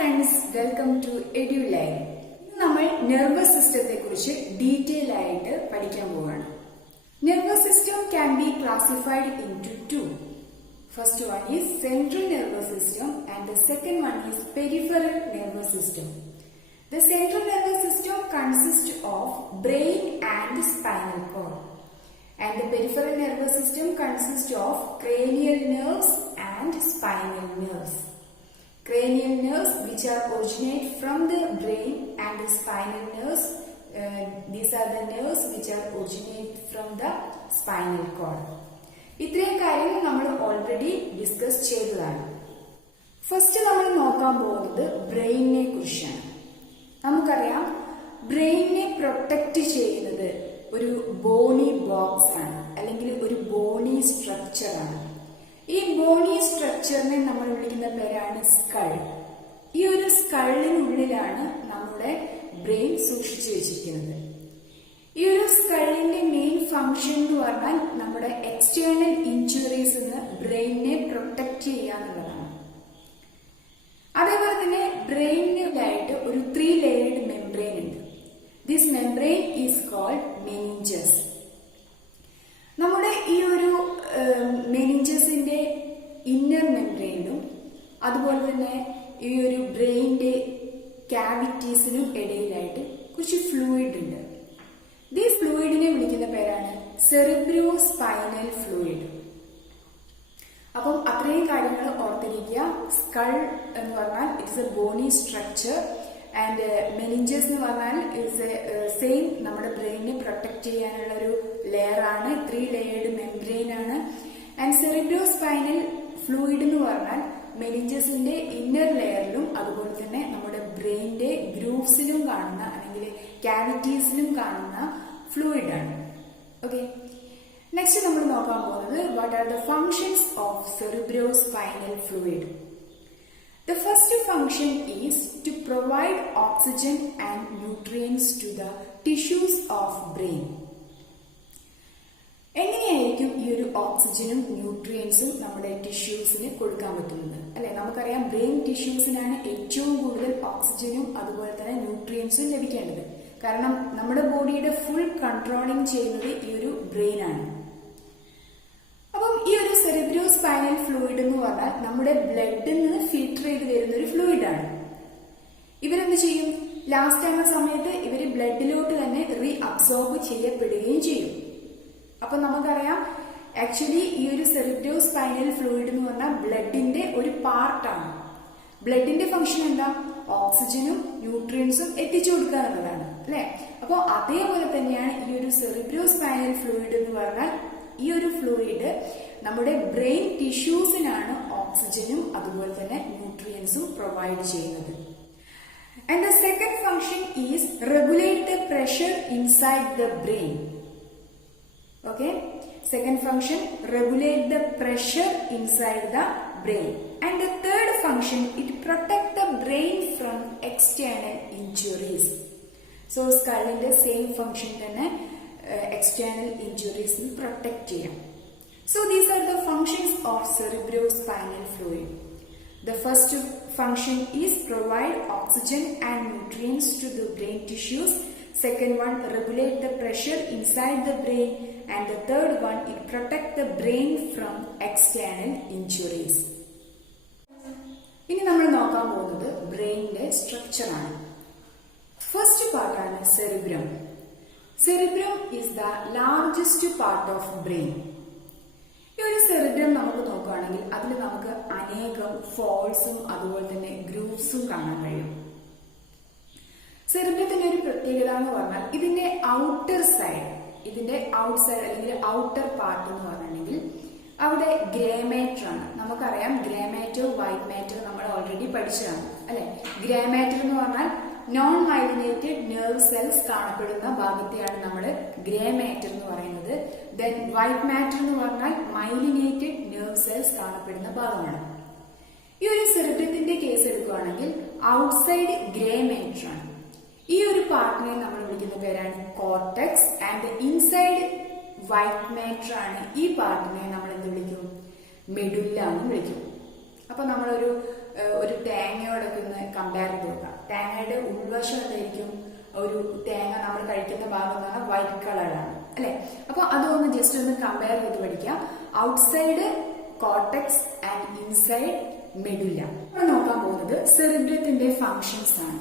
friends, welcome to EduLine. നമ്മൾ nervous system കുറിച്ച് detail ആയിട്ട് പഠിക്കാൻ പോവാണ്. Nervous system can be classified into two. First one is central nervous system and the second one is peripheral nervous system. The central nervous system consists of brain and spinal cord. And the peripheral nervous system consists of cranial nerves and spinal nerves. Cranial nerves which are originate from the brain and the spinal nerves, these are the nerves which are originate from the spinal cord. ഇത്രയും കാര്യങ്ങൾ നമ്മൾ already discuss ചെയ്തതാണ്. First നമ്മൾ നോക്കാൻ പോകുന്നത് ബ്രെയിനിനെ കുറിച്ചാണ്. നമുക്കറിയാം ബ്രെയിനിനെ protect ചെയ്യുന്നത് ഒരു ബോണി ബോക്സ് ആണ്, അല്ലെങ്കിൽ ഒരു ബോണി സ്ട്രക്ചർ ആണ്. ഈ ബോണി സ്ട്രക്ചറിനെ നമ്മൾ വിളിക്കുന്ന പേരാണ് സ്കൾ. ഈ ഒരു സ്കളിനുള്ളിലാണ് നമ്മുടെ ബ്രെയിൻ സൂക്ഷിച്ചു വെച്ചിരിക്കുന്നത്. ഈ ഒരു സ്കളിന്റെ മെയിൻ ഫംഗ്ഷൻ എന്ന് പറഞ്ഞാൽ നമ്മുടെ എക്സ്റ്റേണൽ ഇഞ്ചുറീസ് നിന്ന് ബ്രെയിനിനെ പ്രൊട്ടക്ട് ചെയ്യാന്നുള്ളതാണ്. അതേപോലെ തന്നെ ബ്രെയിനിലായിട്ട് ഒരു 3 ലെയർഡ് മെംബ്രെയിൻ ഉണ്ട്. This membrane is called meninges. നമ്മുടെ ഈ ഒരു മെനിഞ്ചസിന്റെ ഇന്നർ മെംബ്രെയിനും അതുപോലെ തന്നെ ഈ ഒരു ബ്രെയിനിന്റെ ക്യാവിറ്റീസിനും ഇടയിലായിട്ട് കുറച്ച് ഫ്ലൂയിഡ് ഉണ്ട്. ഈ ഫ്ലൂയിഡിനെ വിളിക്കുന്ന പേരാണ് സെറിബ്രോ സ്പൈനൽ ഫ്ലൂയിഡ്. അപ്പം അത്രയും കാര്യങ്ങൾ ഓർത്തിരിക്കുക. സ്കൾ എന്ന് പറഞ്ഞാൽ it's a bony structure and meninges എന്ന് പറഞ്ഞാൽ ഇറ്റ്സ് എ സെയിം നമ്മുടെ ബ്രെയിനിനെ പ്രൊട്ടക്ട് ചെയ്യാനുള്ള ഒരു ലെയർ ആണ്, 3 ലെയർഡ് മെംബ്രെയിൻ ആണ്. ആൻഡ് സെറിബ്രോ സ്പൈനൽ ഫ്ലൂയിഡ് എന്ന് പറഞ്ഞാൽ മെനിഞ്ചസിന്റെ ഇന്നർ ലെയറിലും അതുപോലെ തന്നെ നമ്മുടെ ബ്രെയിനിന്റെ ഗ്രൂവ്സിലും കാണുന്ന അല്ലെങ്കിൽ ക്യാവിറ്റീസിലും കാണുന്ന ഫ്ലൂയിഡ് ആണ്. ഓക്കെ, നെക്സ്റ്റ് നമ്മൾ നോക്കാൻ പോകുന്നത് what are the functions of cerebro spinal fluid. The first function is to provide oxygen and nutrients to the tissues of brain. എങ്ങനെയായിരിക്കും ഈ ഒരു ഓക്സിജനും ന്യൂട്രിയൻസും നമ്മുടെ ടിഷ്യൂസിന് കൊടുക്കാൻ പറ്റുന്നത്? അല്ലെ, നമുക്കറിയാം ബ്രെയിൻ ടിഷ്യൂസിനാണ് ഏറ്റവും കൂടുതൽ ഓക്സിജനും അതുപോലെ തന്നെ ന്യൂട്രിയൻസും ലഭിക്കേണ്ടത്. കാരണം നമ്മുടെ ബോഡിയുടെ ഫുൾ കൺട്രോളിങ് ചെയ്യുന്നത് ഈ ഒരു ബ്രെയിൻ ആണ്. അപ്പം ഈ ഒരു സെറിബ്രോ സ്പൈനൽ ഫ്ലൂയിഡ് എന്ന് പറഞ്ഞാൽ നമ്മുടെ ബ്ലഡിൽ നിന്ന് ഫിൽട്ടർ ചെയ്ത് വരുന്ന ഒരു ഫ്ലൂയിഡ് ആണ്. ഇവരെന്ത് ചെയ്യും? ലാസ്റ്റ് ആകുന്ന സമയത്ത് ഇവര് ബ്ലഡിലോട്ട് തന്നെ റീ അബ്സോർബ് ചെയ്യപ്പെടുകയും ചെയ്യും. അപ്പൊ നമുക്കറിയാം ആക്ച്വലി ഈ ഒരു സെറിബ്രോ സ്പൈനൽ ഫ്ലൂയിഡ് എന്ന് പറഞ്ഞാൽ ബ്ലഡിന്റെ ഒരു പാർട്ടാണ്. ബ്ലഡിന്റെ ഫംഗ്ഷൻ എന്താ? ഓക്സിജനും ന്യൂട്രിയൻസും എത്തിച്ചു കൊടുക്കുക എന്നുള്ളതാണ്, അല്ലെ? അപ്പൊ അതേപോലെ തന്നെയാണ് ഈ ഒരു സെറിബ്രോ സ്പൈനൽ ഫ്ലൂയിഡ് എന്ന് പറഞ്ഞാൽ ഈ ഒരു ഫ്ലൂയിഡ് നമ്മുടെ ബ്രെയിൻ ടിഷ്യൂസിനാണ് ഓക്സിജനും അതുപോലെ തന്നെ ന്യൂട്രിയൻസും പ്രൊവൈഡ് ചെയ്യുന്നത്. And the second function is regulate the pressure inside the brain. Okay, second function regulate the pressure inside the brain. And the third function it protect the brain from external injuries. So സ്കളിന്റെ same function തന്നെ external injuries will protect ചെയ്യാം. So these are the functions of cerebrospinal fluid. The first function is provide oxygen and nutrients to the brain tissues. Second one, regulate the pressure inside the brain. And the third one, it protect the brain from external injuries. ഇനി നമ്മൾ നോക്കാൻ പോകുന്നത് ബ്രെയിനിന്റെ structure ആണ്. First പാർട്ടാണ് cerebrum. Cerebrum is the largest part of brain. ഈ ഒരു cerebrum നമുക്ക് നോക്കുകയാണെങ്കിൽ അതിൽ നമുക്ക് അനേകം ഫോൾസും അതുപോലെ തന്നെ ഗ്രൂവ്സും കാണാൻ കഴിയും. സെറിബ്രത്തിന്റെ ഒരു പ്രത്യേകത എന്ന് പറഞ്ഞാൽ ഇതിന്റെ ഔട്ടർ സൈഡ് അല്ലെങ്കിൽ ഔട്ടർ പാർട്ട് എന്ന് പറഞ്ഞിട്ടുണ്ടെങ്കിൽ അവിടെ ഗ്രേ മാറ്റർ ആണ്. നമുക്കറിയാം ഗ്രേ മാറ്റർ വൈറ്റ് മാറ്റർ നമ്മൾ ഓൾറെഡി പഠിച്ചതാണ്, അല്ലെ? ഗ്രേ മാറ്റർ എന്ന് പറഞ്ഞാൽ നോൺ മൈലിനേറ്റഡ് നെർവ് സെൽസ് കാണപ്പെടുന്ന ഭാഗത്തെയാണ് നമ്മൾ ഗ്രേ മാറ്റർ എന്ന് പറയുന്നത്. ദെൻ വൈറ്റ് മാറ്റർ എന്ന് പറഞ്ഞാൽ മൈലിനേറ്റഡ് നെർവ് സെൽസ് കാണപ്പെടുന്ന ഭാഗമാണ്. ഈ ഒരു സെറിബ്രത്തിന്റെ കേസ് എടുക്കുകയാണെങ്കിൽ ഔട്ട്സൈഡ് ഗ്രേ മാറ്റർ ആണ്. ഈ ഒരു പാർട്ടിനെ നമ്മൾ വിളിക്കുന്ന പേരാണ് cortex. And inside white matter ആണ്. ഈ പാർട്ടിനെ നമ്മൾ എന്ത് വിളിക്കും? മെഡുല്ല എന്ന് വിളിക്കും. അപ്പൊ നമ്മളൊരു ഒരു തേങ്ങയോടൊക്കെ ഒന്ന് കമ്പയർ ചെയ്ത് നോക്കാം. തേങ്ങയുടെ ഉൾവശം എന്തായിരിക്കും? ഒരു തേങ്ങ നമ്മൾ കഴിക്കുന്ന ഭാഗം എന്ന് പറഞ്ഞാൽ വൈറ്റ് കളറാണ് അല്ലെ. അപ്പൊ അതൊന്ന് ജസ്റ്റ് ഒന്ന് കമ്പയർ ചെയ്ത് പഠിക്കാം. Outside cortex and inside medulla. നമ്മൾ നോക്കാൻ പോകുന്നത് സെറിബ്രത്തിന്റെ ഫങ്ഷൻസ് ആണ്.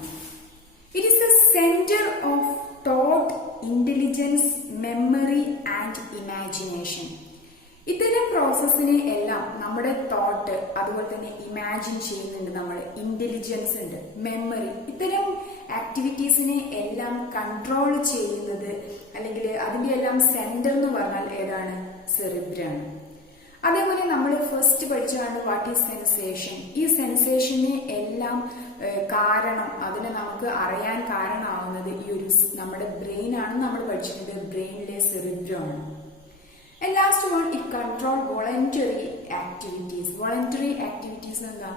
It is the centre of thought, intelligence, memory and imagination. ഇത്തരം പ്രോസസ്സിനെ എല്ലാം നമ്മുടെ തോട്ട്, അതുപോലെ തന്നെ ഇമാജിൻ ചെയ്യുന്നുണ്ട്, നമ്മൾ ഇന്റലിജൻസ് ഉണ്ട്, മെമ്മറി, ഇത്തരം ആക്ടിവിറ്റീസിനെ എല്ലാം കൺട്രോൾ ചെയ്യുന്നത് അല്ലെങ്കിൽ അതിന്റെ എല്ലാം സെന്റർ എന്ന് പറഞ്ഞാൽ ഏതാണ്? സെറിബ്രാണ്. അതേപോലെ നമ്മൾ ഫസ്റ്റ് പഠിച്ചാണ് വാട്ട് ഈസ് സെൻസേഷൻ. ഈ സെൻസേഷനെ എല്ലാം കാരണം, അതിനെ നമുക്ക് അറിയാൻ കാരണമാവുന്നത് ഈ ഒരു നമ്മുടെ ബ്രെയിൻ ആണെന്ന് നമ്മൾ പഠിച്ചിട്ടുണ്ട്. ബ്രെയിനിലെ സെറിബ്രം ആണ്. And last one, it control voluntary activities. Voluntary activities എന്താ?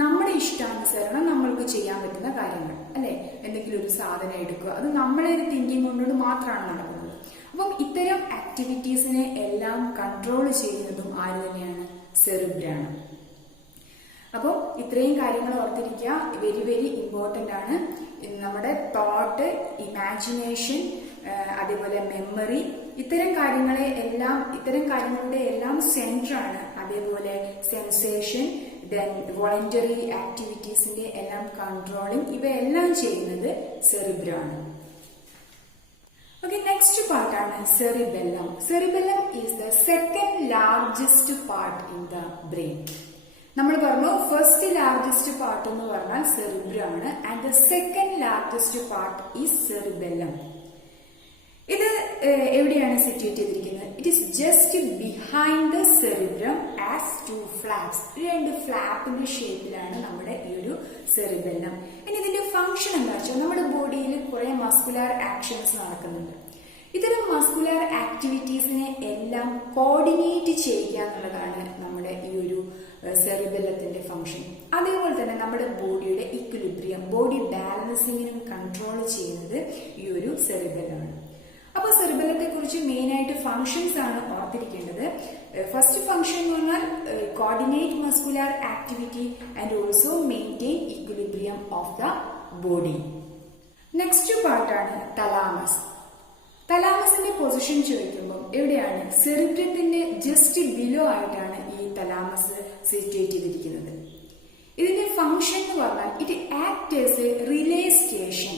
നമ്മുടെ ഇഷ്ടാനുസരണം നമ്മൾക്ക് ചെയ്യാൻ പറ്റുന്ന കാര്യങ്ങൾ അല്ലെ. എന്തെങ്കിലും ഒരു സാധനം എടുക്കുക, അത് നമ്മളെ ഒരു തിങ്കിങ് കൊണ്ടുകൊണ്ട് മാത്രമാണ് നടക്കുന്നത്. അപ്പം ഇത്തരം ആക്ടിവിറ്റീസിനെ എല്ലാം കൺട്രോൾ ചെയ്യുന്നതും ആര് തന്നെയാണ്? സെറിബ്രാണ്. അപ്പോൾ ഇത്രയും കാര്യങ്ങൾ ഓർത്തിരിക്കുക. വെരി വെരി ഇമ്പോർട്ടന്റ് ആണ്. നമ്മുടെ തോട്ട്, ഇമാജിനേഷൻ, അതേപോലെ മെമ്മറി, ഇത്തരം കാര്യങ്ങളുടെ എല്ലാം സെന്റർ ആണ്. അതേപോലെ സെൻസേഷൻ, ദെൻ വോളണ്ടറി ആക്ടിവിറ്റീസിന്റെ എല്ലാം കൺട്രോളിങ്, ഇവയെല്ലാം ചെയ്യുന്നത് സെറിബ്രമാണ്. ഓക്കെ, നെക്സ്റ്റ് പാർട്ടാണ് cerebellum. Cerebellum is the second largest part in the brain. നമ്മൾ പറഞ്ഞു ഫസ്റ്റ് ലാർജസ്റ്റ് പാർട്ട് എന്ന് പറഞ്ഞാൽ സെറിബ്രമാണ്. And the second largest part is cerebellum. ഇത് എവിടെയാണ് സിറ്റുവേറ്റ് ചെയ്തിരിക്കുന്നത്? It is just behind the cerebrum as two flaps. രണ്ട് ഫ്ലാപ്പിന്റെ ഷേപ്പിലാണ് നമ്മുടെ ഈ ഒരു സെറിബെല്ലം. ഇനി ഇതിന്റെ ഫംഗ്ഷൻ എന്താ വെച്ചാൽ, നമ്മുടെ ബോഡിയിൽ കുറെ മസ്കുലാർ ആക്ഷൻസ് നടക്കുന്നുണ്ട്. ഇത്തരം മസ്കുലാർ ആക്ടിവിറ്റീസിനെ എല്ലാം കോർഡിനേറ്റ് ചെയ്യുക എന്നുള്ളതാണ് നമ്മുടെ ഈ ഒരു സെറിബെല്ലത്തിന്റെ ഫംഗ്ഷൻ. അതേപോലെ തന്നെ നമ്മുടെ ബോഡിയുടെ ഇക്വിലിബ്രിയം, ബോഡി ബാലൻസിങ്ങിനും കൺട്രോൾ ചെയ്യുന്നത് ഈ ഒരു സെറിബെല്ലമാണ്. അപ്പൊ സെറിബെല്ലത്തെ കുറിച്ച് മെയിൻ ആയിട്ട് ഫംഗ്ഷൻസ് ആണ് ഓർത്തിരിക്കേണ്ടത്. ഫസ്റ്റ് ഫംഗ്ഷൻ എന്ന് പറഞ്ഞാൽ coordinate muscular activity and also maintain equilibrium of the body. Next പാർട്ടാണ് തലാമസ്. തലാമസിന്റെ പൊസിഷൻ ചോദിക്കുമ്പോൾ എവിടെയാണ്? സെറിബ്രത്തിന്റെ ജസ്റ്റ് ബിലോ ആയിട്ടാണ് ഈ തലാമസ് സിറ്റുവേറ്റ് ചെയ്തിരിക്കുന്നത്. ഇതിന്റെ ഫംഗ്ഷൻ എന്ന് പറഞ്ഞാൽ it act as a relay station.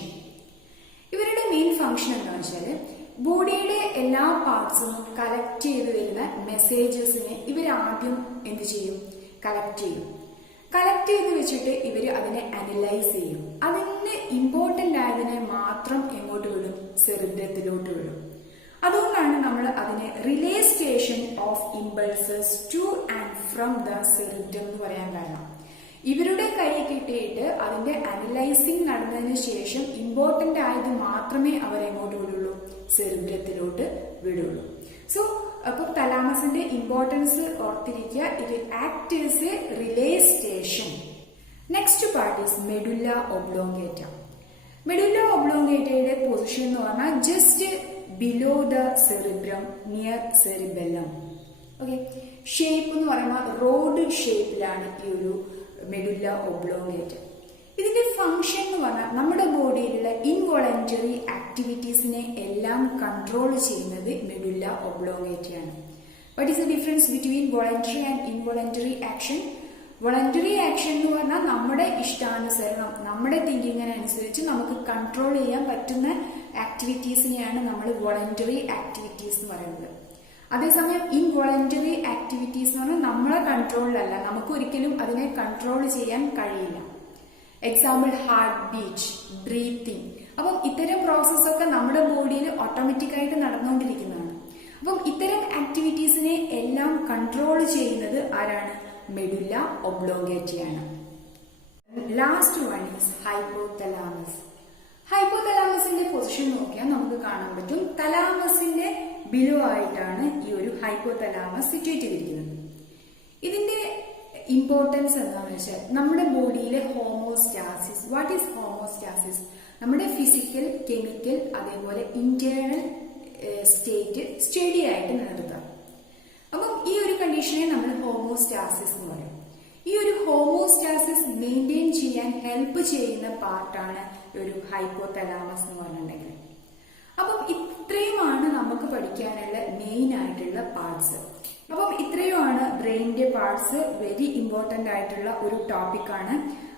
ഇവരുടെ മെയിൻ ഫംഗ്ഷൻ എന്താണെന്ന് വെച്ചാൽ ബോഡിയുടെ എല്ലാ പാർട്സും കളക്ട് ചെയ്ത് വരുന്ന മെസ്സേജസിനെ ഇവരാദ്യം എന്ത് ചെയ്യും? കളക്ട് ചെയ്യും. കളക്ട് ചെയ്ത് വെച്ചിട്ട് ഇവർ അതിനെ അനലൈസ് ചെയ്യും. അതിന് ഇമ്പോർട്ടന്റ് ആയതിനെ മാത്രം എങ്ങോട്ട് വിടും? സെറിബ്രത്തിലോട്ട് വിടും. അതുകൊണ്ടാണ് നമ്മൾ അതിനെ relay station of impulses two and from the cerebrum എന്ന് പറയാൻ കാരണം. ഇവരുടെ കൈ കിട്ടിയിട്ട് അതിന്റെ അനലൈസിങ് നടന്നതിന് ശേഷം ഇമ്പോർട്ടന്റ് ആയത് മാത്രമേ അവരെങ്ങോട്ട് വിടുള്ളൂ? സെറിബ്രത്തിലോട്ട് വിടുള്ളൂ. സോ അപ്പൊ തലാമസിന്റെ ഇമ്പോർട്ടൻസ് ഓർത്തിരിക്കുക. It act as a relay station. Next part is medulla oblongata. Medulla ഒബ്ലോങ്കേറ്റയുടെ പൊസിഷൻ എന്ന് പറഞ്ഞാൽ just below the cerebrum near cerebellum. Okay, shape എന്ന് പറയുമ്പോൾ റോഡ് ഷേപ്പിലാണ് ഈ ഒരു മെഡുല്ല ഒബ്ലോങ്കേറ്റ. ഇതിന്റെ ഫംഗ്ഷൻ എന്ന് പറഞ്ഞാൽ നമ്മുടെ ബോഡിയിലുള്ള ഇൻവോളണ്ടറി ആക്ടിവിറ്റീസിനെ എല്ലാം കൺട്രോൾ ചെയ്യുന്നത് മെഡുല്ല ഒബ്ലോങ്കേറ്റയാണ്. What is the difference between voluntary and involuntary action? Voluntary action എന്ന് പറഞ്ഞാൽ നമ്മുടെ ഇഷ്ടാനുസരണം, നമ്മുടെ തിങ്കിങ്ങിനനുസരിച്ച് നമുക്ക് കൺട്രോൾ ചെയ്യാൻ പറ്റുന്ന ആക്ടിവിറ്റീസിനെയാണ് നമ്മൾ വോളണ്ടറി ആക്ടിവിറ്റീസ് എന്ന് പറയുന്നത്. അതേസമയം ഇൻവോളണ്ടറി ആക്ടിവിറ്റീസ് എന്ന് പറഞ്ഞാൽ നമ്മളെ കൺട്രോളിലല്ല, നമുക്ക് ഒരിക്കലും അതിനെ കൺട്രോൾ ചെയ്യാൻ കഴിയില്ല. Example heart beat, breathing. അപ്പം ഇത്തരം പ്രോസസ്സൊക്കെ നമ്മുടെ ബോഡിയിൽ ഓട്ടോമാറ്റിക് ആയിട്ട് നടന്നുകൊണ്ടിരിക്കുന്നതാണ്. അപ്പം ഇത്തരം ആക്ടിവിറ്റീസിനെ എല്ലാം കൺട്രോൾ ചെയ്യുന്നത് ആരാണ്? മെഡുല്ല ഒബ്ലോങ്കേറ്റയാണ്. Last one is hypothalamus. ഹൈപ്പോതലാമസിന്റെ പൊസിഷൻ നോക്കിയാൽ നമുക്ക് കാണാൻ പറ്റും തലാമസിന്റെ ബിലോ ആയിട്ടാണ് ഈ ഒരു ഹൈപ്പോതലാമസ് സിറ്റുവേറ്റ് ചെയ്തിരിക്കുന്നത്. ഇതിന്റെ ഇമ്പോർട്ടൻസ് എന്താണെന്ന് വെച്ചാൽ നമ്മുടെ ബോഡിയിലെ ഹോമോസ്റ്റാസിസ്. What is homeostasis? നമ്മുടെ ഫിസിക്കൽ, കെമിക്കൽ, അതേപോലെ ഇന്റേണൽ സ്റ്റേറ്റ് സ്റ്റഡി ആയിട്ട് നിലനിർത്താം. അപ്പം ഈ ഒരു കണ്ടീഷനെ നമ്മൾ ഹോമോസ്റ്റാസിസ് എന്ന് പറയും. ഈ ഒരു ഹോമോസ്റ്റാസിസ് മെയിൻറ്റെയിൻ ചെയ്യാൻ ഹെൽപ്പ് ചെയ്യുന്ന പാർട്ടാണ് ഒരു ഹൈപ്പോതലാമസ് എന്ന് പറഞ്ഞിട്ടുണ്ടെങ്കിൽ. അപ്പം ഇത്രയുമാണ് നമുക്ക് പഠിക്കാനുള്ള മെയിൻ ആയിട്ടുള്ള പാർട്സ്. അപ്പം ഇത്രയുമാണ് ബ്രെയിനിന്റെ പാർട്സ്. വെരി ഇമ്പോർട്ടന്റ് ആയിട്ടുള്ള ഒരു ടോപ്പിക്കാണ്.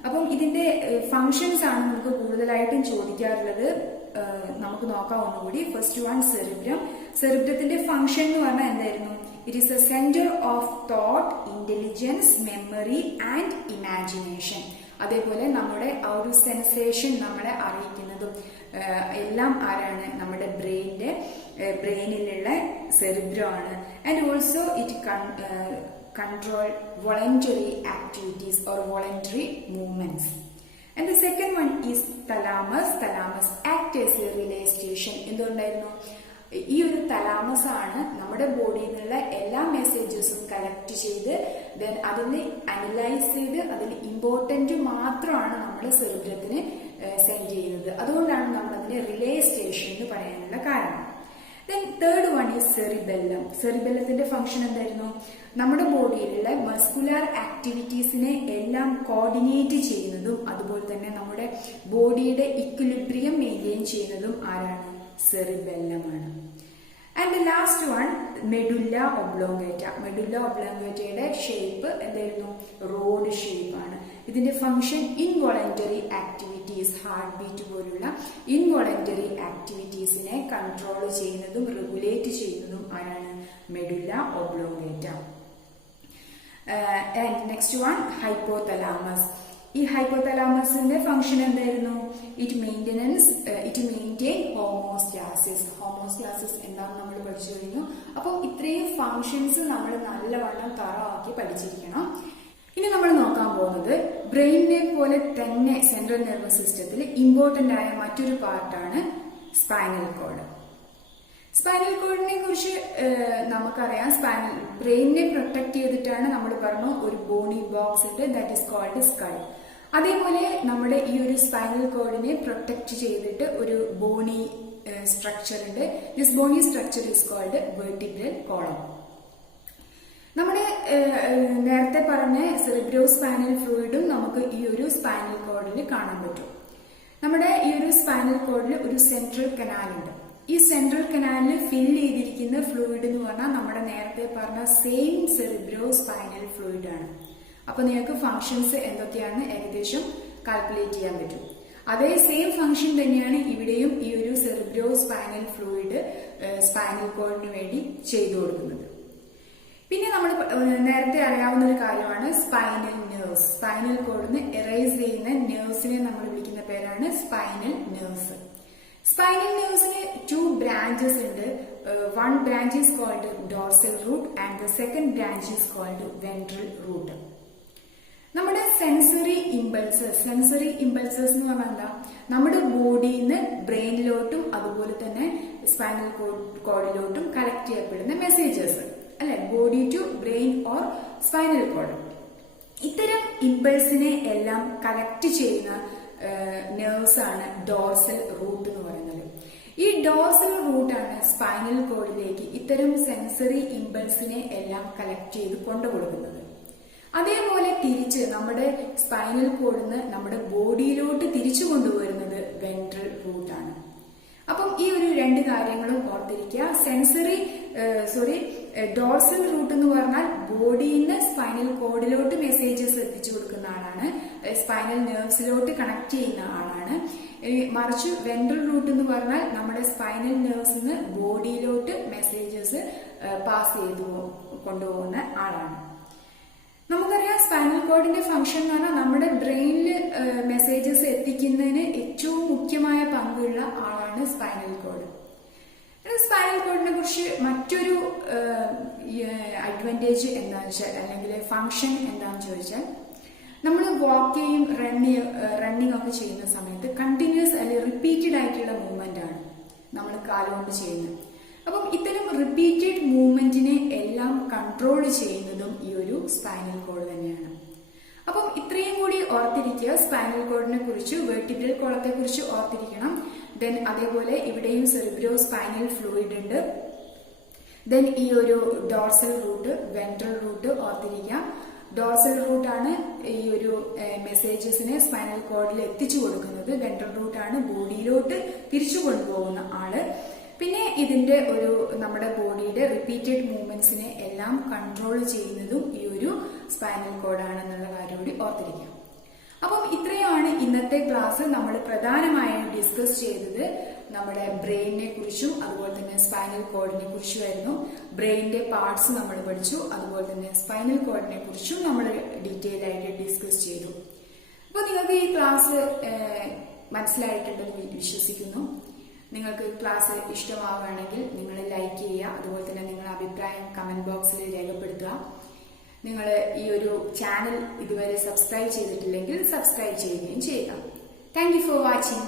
അപ്പം ഇതിന്റെ ഫങ്ഷൻസ് ആണ് നമുക്ക് കൂടുതലായിട്ടും ചോദിക്കാറുള്ളത്. നമുക്ക് നോക്കാം ഒന്നുകൂടി. First one cerebrum. സെറിബ്രത്തിന്റെ ഫംഗ്ഷൻ എന്ന് പറഞ്ഞാൽ എന്തായിരുന്നു? It is a centre of thought, intelligence, memory and imagination. അതേപോലെ നമ്മുടെ ആ ഒരു സെൻസേഷൻ നമ്മളെ അറിയിക്കുന്നതും എല്ലാം ആരാണ്? നമ്മുടെ ബ്രെയിനിലുള്ള സെറിബ്രം ആണ്. And also it control voluntary activities or voluntary movements. And the second one is thalamus. Thalamus act as a relay station. എന്തുകൊണ്ടായിരുന്നു? ഈ ഒരു തലാമസ് ആണ് നമ്മുടെ ബോഡിയിൽ നിന്നുള്ള എല്ലാ മെസ്സേജസും കളക്ട് ചെയ്ത് ദെൻ അതിനെ അനലൈസ് ചെയ്ത് അതിൽ ഇമ്പോർട്ടന്റ് മാത്രമാണ് നമ്മൾ സെറിബ്രത്തിന് സെൻഡ് ചെയ്യുന്നത്. അതുകൊണ്ടാണ് നമ്മൾ അതിനെ റിലേ സ്റ്റേഷൻ എന്ന് പറയാനുള്ള കാരണം. Then third one is cerebellum. സെറിബെല്ലത്തിന്റെ ഫംഗ്ഷൻ എന്തായിരുന്നു? നമ്മുടെ ബോഡിയിലുള്ള മസ്കുലാർ ആക്ടിവിറ്റീസിനെ എല്ലാം കോർഡിനേറ്റ് ചെയ്യുന്നതും അതുപോലെ തന്നെ നമ്മുടെ ബോഡിയുടെ ഇക്വിലിബ്രിയം മെയിൻറ്റെയിൻ ചെയ്യുന്നതും ആരാണ്? സെറിബെല്ലമാണ്. And the last one medulla oblongata. Medulla ഒബ്ലോംഗേറ്റയുടെ ഷേപ്പ് എന്തായിരുന്നു? റോഡ് ഷേപ്പ് ആണ്. ഇതിന്റെ function involuntary activities, heart beat പോലുള്ള ഇൻവോളണ്ടറി ആക്ടിവിറ്റീസിനെ കൺട്രോൾ ചെയ്യുന്നതും റെഗുലേറ്റ് ചെയ്യുന്നതും ആരാണ്? Medulla oblongata. And next one hypothalamus. ഈ ഹൈപ്പോതലാമസിന്റെ ഫംഗ്ഷൻ എന്തായിരുന്നു? It maintain homeostasis. ഹോമോസ്റ്റാസിസ് എന്താണെന്ന് നമ്മൾ പഠിച്ചു കഴിഞ്ഞു. അപ്പോൾ ഇത്രയും ഫംഗ്ഷൻസ് നമ്മൾ നല്ലവണ്ണം തറവാക്കി പഠിച്ചിരിക്കണം. ഇനി നമ്മൾ നോക്കാൻ പോകുന്നത് ബ്രെയിനിനെ പോലെ തന്നെ സെൻട്രൽ നെർവസ് സിസ്റ്റത്തിൽ ഇമ്പോർട്ടന്റ് ആയ മറ്റൊരു പാർട്ടാണ് സ്പൈനൽ കോഡ്. സ്പൈനൽ കോഡിനെ കുറിച്ച് നമുക്കറിയാം. ബ്രെയിനിനെ പ്രൊട്ടക്ട് ചെയ്തിട്ടാണ് നമ്മൾ പറഞ്ഞു ഒരു ബോണി ബോക്സ് ഉണ്ട്, ദാറ്റ് ഈസ് കോൾഡ് സ്കൾ. അതേപോലെ നമ്മുടെ ഈ ഒരു സ്പൈനൽ കോഡിനെ പ്രൊട്ടക്ട് ചെയ്തിട്ട് ഒരു ബോണി സ്ട്രക്ചർ ഉണ്ട്. This bony structure is called vertebral column. നമ്മുടെ നേരത്തെ പറഞ്ഞ സെറിബ്രോ സ്പൈനൽ ഫ്ലൂയിഡും നമുക്ക് ഈ ഒരു സ്പൈനൽ കോഡിൽ കാണാൻ പറ്റും. നമ്മുടെ ഈ ഒരു സ്പൈനൽ കോഡിൽ ഒരു സെൻട്രൽ കനാൽ ഉണ്ട്. ഈ സെൻട്രൽ കനാലിൽ ഫിൽ ചെയ്തിരിക്കുന്ന ഫ്ലൂയിഡ് എന്ന് പറഞ്ഞാൽ നമ്മുടെ നേരത്തെ പറഞ്ഞ സെയിം സെറിബ്രോ സ്പൈനൽ ഫ്ലൂയിഡ് ആണ്. അപ്പൊ നിങ്ങൾക്ക് ഫങ്ഷൻസ് എന്തൊക്കെയാണ് ഏകദേശം കാൽക്കുലേറ്റ് ചെയ്യാൻ പറ്റും. അതേ സെയിം ഫംഗ്ഷൻ തന്നെയാണ് ഇവിടെയും ഈ ഒരു സെറിബ്രോ സ്പൈനൽ ഫ്ലൂയിഡ് സ്പൈനൽ കോഡിന് വേണ്ടി ചെയ്തു കൊടുക്കുന്നത്. പിന്നെ നമ്മൾ നേരത്തെ അറിയാവുന്ന ഒരു കാര്യമാണ് സ്പൈനൽ നെർവ്സ്. സ്പൈനൽ കോഡിന് എറേസ് ചെയ്യുന്ന നെർവ്സിനെ നമ്മൾ വിളിക്കുന്ന പേരാണ് സ്പൈനൽ നെർവ്സ്. സ്പൈനൽ നെർവ്സിന് 2 branches ഉണ്ട്. One branch is called dorsal root and the second branch is called ventral root. നമ്മുടെ സെൻസറി ഇമ്പൾസസ് എന്ന് പറഞ്ഞാൽ എന്താ? നമ്മുടെ ബോഡിയിൽ നിന്ന് ബ്രെയിനിലോട്ടും അതുപോലെ തന്നെ സ്പൈനൽ കോഡിലോട്ടും കലക്ട് ചെയ്യപ്പെടുന്ന മെസ്സേജസ് അല്ലെ? Body to brain or spinal cord. ഇത്തരം ഇമ്പൾസിനെ എല്ലാം കലക്ട് ചെയ്യുന്ന നെർവ്സ് ആണ് ഡോർസൽ റൂട്ട് എന്ന് പറയുന്നത്. ഈ ഡോർസൽ റൂട്ടാണ് സ്പൈനൽ കോഡിലേക്ക് ഇത്തരം സെൻസറി ഇമ്പൾസിനെ എല്ലാം കലക്ട് ചെയ്ത് കൊണ്ടുകൊടുക്കുന്നത്. അതേപോലെ തിരിച്ച് നമ്മുടെ സ്പൈനൽ കോഡിന്ന് നമ്മുടെ ബോഡിയിലോട്ട് തിരിച്ചു കൊണ്ടുവരുന്നത് വെൻട്രൽ റൂട്ടാണ്. അപ്പം ഈ ഒരു 2 കാര്യങ്ങളും ഓർത്തിരിക്കുക. ഡോർസൽ റൂട്ട് എന്ന് പറഞ്ഞാൽ ബോഡിയിൽ നിന്ന് സ്പൈനൽ കോഡിലോട്ട് മെസ്സേജസ് എത്തിച്ചു കൊടുക്കുന്ന ആളാണ്, സ്പൈനൽ നെർവ്സിലോട്ട് കണക്ട് ചെയ്യുന്ന ആളാണ്. മറിച്ച് വെൻട്രൽ റൂട്ട് എന്ന് പറഞ്ഞാൽ നമ്മുടെ സ്പൈനൽ നെർവ്സിൽ നിന്ന് ബോഡിയിലോട്ട് മെസ്സേജസ് പാസ് ചെയ്തു കൊണ്ടുപോകുന്ന ആളാണ്. നമുക്കറിയാം സ്പൈനൽ കോഡിന്റെ ഫംഗ്ഷൻ എന്ന് പറഞ്ഞാൽ നമ്മുടെ ബ്രെയിനിൽ മെസ്സേജസ് എത്തിക്കുന്നതിന് ഏറ്റവും മുഖ്യമായ പങ്കുള്ള ആളാണ് സ്പൈനൽ കോഡ്. സ്പൈനൽ കോഡിനെ കുറിച്ച് മറ്റൊരു അഡ്വാൻറ്റേജ് എന്താണെന്ന് വെച്ചാൽ അല്ലെങ്കിൽ ഫംഗ്ഷൻ എന്താണെന്ന് ചോദിച്ചാൽ, നമ്മൾ വാക്ക് ചെയ്യും റണ്ണിങ് ഒക്കെ ചെയ്യുന്ന സമയത്ത് കണ്ടിന്യൂസ് അല്ലെങ്കിൽ റിപ്പീറ്റഡ് ആയിട്ടുള്ള മൂവ്മെന്റ് ആണ് നമ്മൾ കാലുകൊണ്ട് ചെയ്യുന്നത്. അപ്പം ഇത്തരം റിപ്പീറ്റഡ് മൂവ്മെന്റിനെ എല്ലാം കൺട്രോൾ ചെയ്യുന്നതും ഈ ഒരു സ്പൈനൽ കോഡ് തന്നെയാണ്. അപ്പം ഇത്രയും കൂടി ഓർത്തിരിക്കുക. സ്പൈനൽ കോഡിനെ കുറിച്ച്, വെർട്ടിബ്രൽ കോളത്തെ കുറിച്ച് ഓർത്തിരിക്കണം. ദെൻ അതേപോലെ ഇവിടെയും സെറിബ്രോ സ്പൈനൽ ഫ്ലൂയിഡ് ഉണ്ട്. ദെൻ ഈ ഒരു ഡോർസൽ റൂട്ട്, വെൻട്രൽ റൂട്ട് ഓർത്തിരിക്കാം. ഡോർസൽ റൂട്ടാണ് ഈ ഒരു മെസ്സേജസിനെ സ്പൈനൽ കോഡിൽ എത്തിച്ചു കൊടുക്കുന്നത്. വെൻട്രൽ റൂട്ടാണ് ബോഡിയിലോട്ട് തിരിച്ചു കൊണ്ടുപോകുന്ന ആള്. പിന്നെ ഇതിന്റെ നമ്മുടെ ബോഡിയുടെ റിപ്പീറ്റഡ് മൂവ്മെന്റ്സിനെ എല്ലാം കൺട്രോൾ ചെയ്യുന്നതും ഈ ഒരു സ്പൈനൽ കോഡാണെന്നുള്ള കാര്യം കൂടി ഓർത്തിരിക്കാം. അപ്പം ഇത്രയുമാണ് ഇന്നത്തെ ക്ലാസ്. നമ്മൾ പ്രധാനമായും ഡിസ്കസ് ചെയ്തത് നമ്മുടെ ബ്രെയിനിനെ കുറിച്ചും അതുപോലെ തന്നെ സ്പൈനൽ കോഡിനെ കുറിച്ചുമായിരുന്നു. ബ്രെയിനിന്റെ പാർട്സ് നമ്മൾ പഠിച്ചു, അതുപോലെ തന്നെ സ്പൈനൽ കോഡിനെ കുറിച്ചും നമ്മൾ ഡീറ്റെയിൽ ആയിട്ട് ഡിസ്കസ് ചെയ്തു. അപ്പോൾ നിങ്ങൾക്ക് ഈ ക്ലാസ് മനസ്സിലായിട്ടുണ്ടെന്ന് വിശ്വസിക്കുന്നു. നിങ്ങൾക്ക് ക്ലാസ് ഇഷ്ടമാവുകയാണെങ്കിൽ നിങ്ങൾ ലൈക്ക് ചെയ്യുക, അതുപോലെ തന്നെ നിങ്ങളുടെ അഭിപ്രായം കമന്റ് ബോക്സിൽ രേഖപ്പെടുത്തുക. നിങ്ങൾ ഈ ഒരു ചാനൽ ഇതുവരെ സബ്സ്ക്രൈബ് ചെയ്തിട്ടില്ലെങ്കിൽ സബ്സ്ക്രൈബ് ചെയ്യുകയും ചെയ്യുക. Thank you for watching.